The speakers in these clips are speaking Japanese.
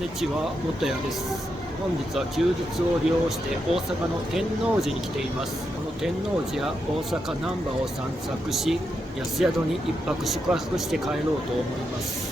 んにちは、元谷です。本日は休日を利用して大阪の天王寺に来ています。この天王寺や大阪難波を散策し、安宿に一泊宿泊して帰ろうと思います。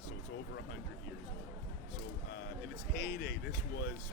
So it's over 100 years old. So in its heyday, this was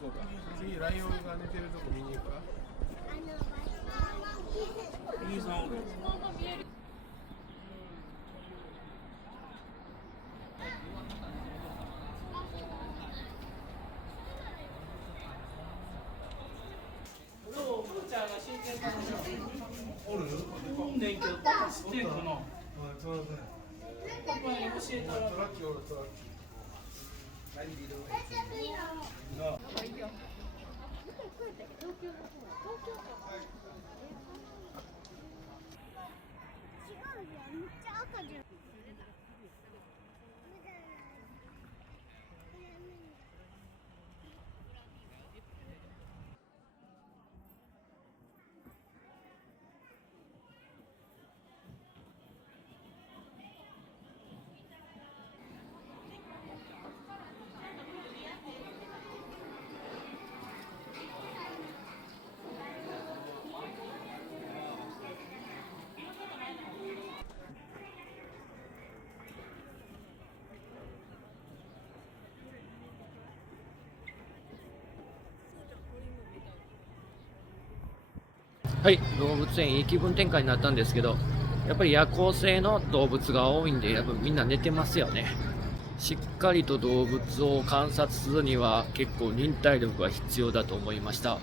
こうか。次ライオンが寝てるとこ見に行くか。いいさんおる。そう、ふーちゃんが真剣かもしれない。おる？おんねんけど、パパ知ってんかな。パパに教えてもらう。トラッキーおるトラッキー。はい、動物園いい気分転換になったんですけど、やっぱり夜行性の動物が多いんで、やっぱみんな寝てますよね。しっかりと動物を観察するには結構忍耐力が必要だと思いました。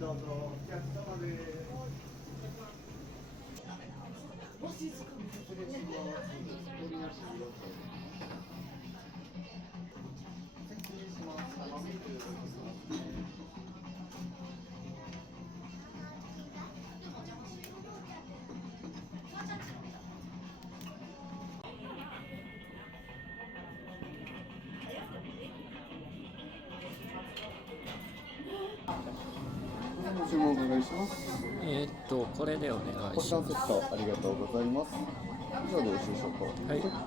どうぞお客様で。ご注文お願いします。これでお願いこちらします。セットありがとうございます。以上でよろしいでしょうか。はい。すみま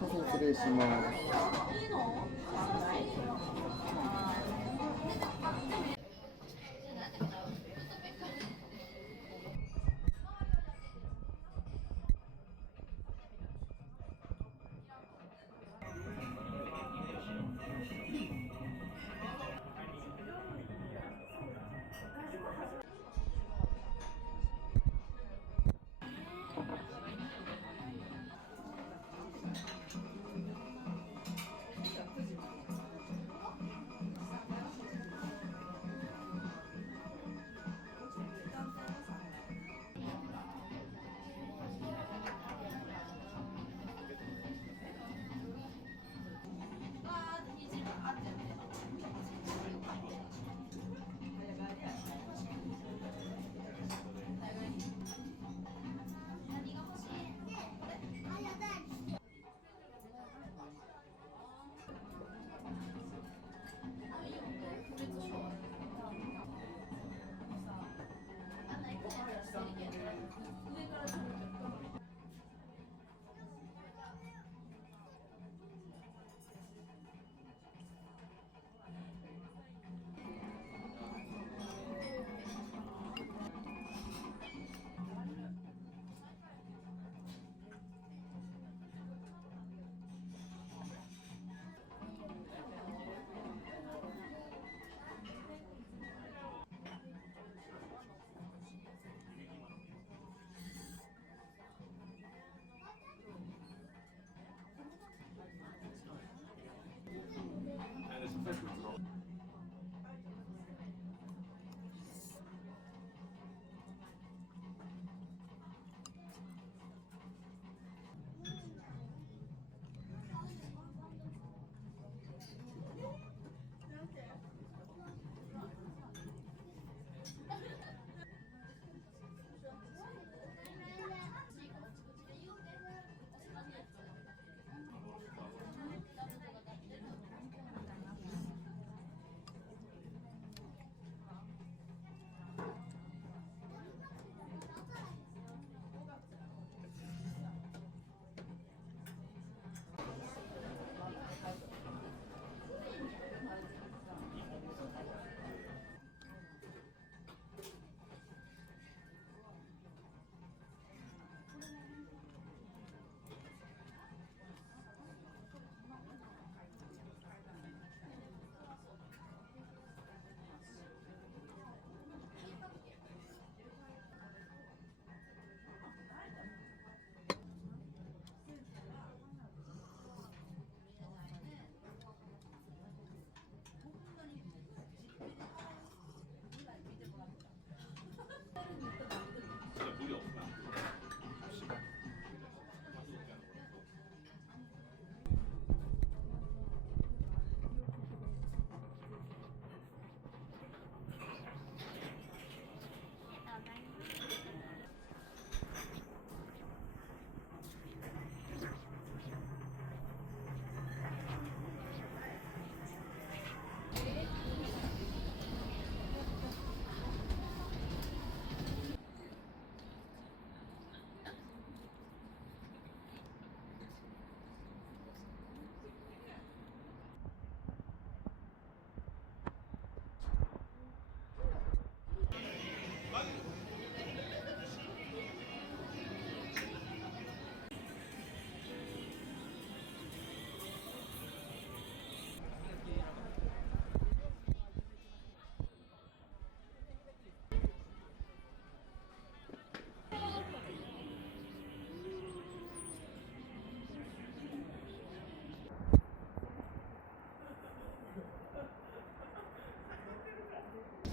せん、失礼します。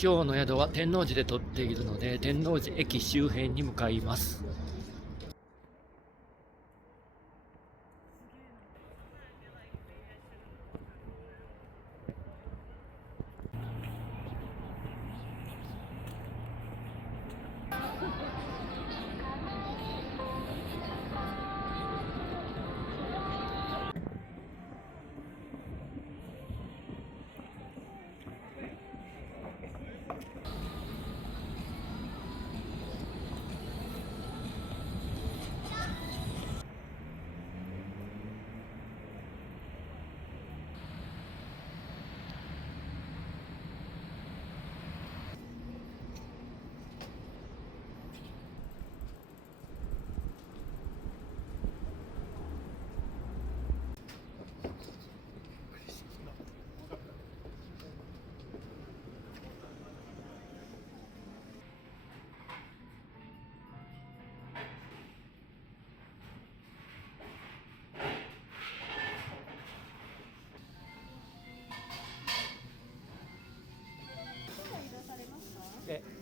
今日の宿は天王寺で取っているので、天王寺駅周辺に向かいます。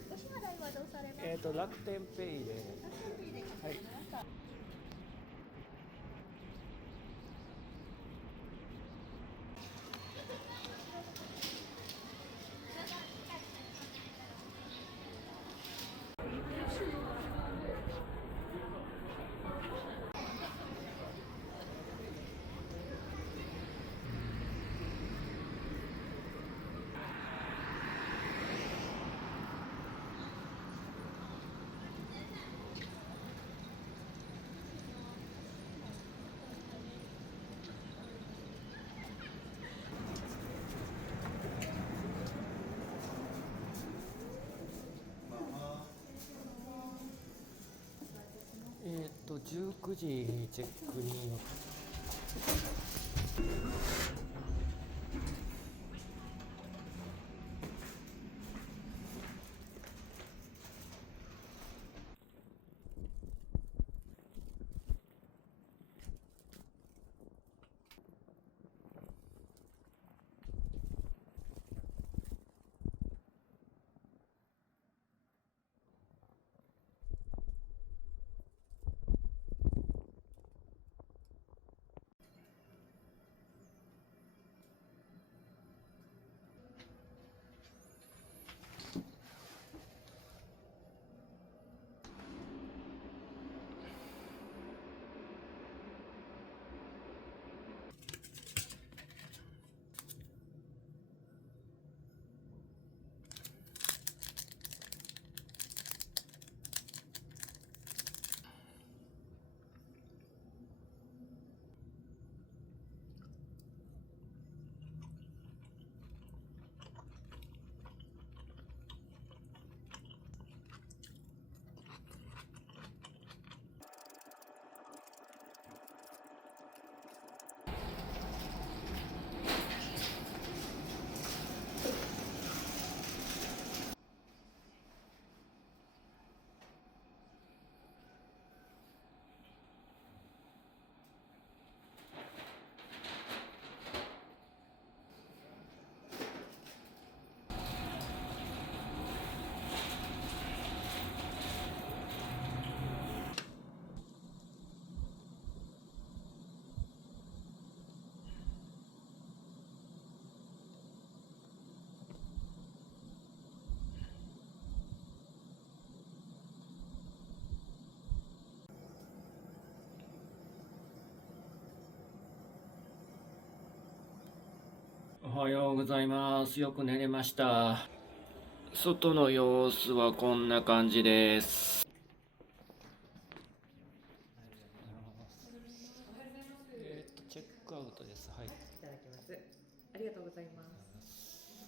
お支払いはどうされますか？楽天ペイで。はい。19時にチェックインを。おはようございます。よく寝れました。外の様子はこんな感じです。チェックアウトです。はい。いただきます。ありがとうございます。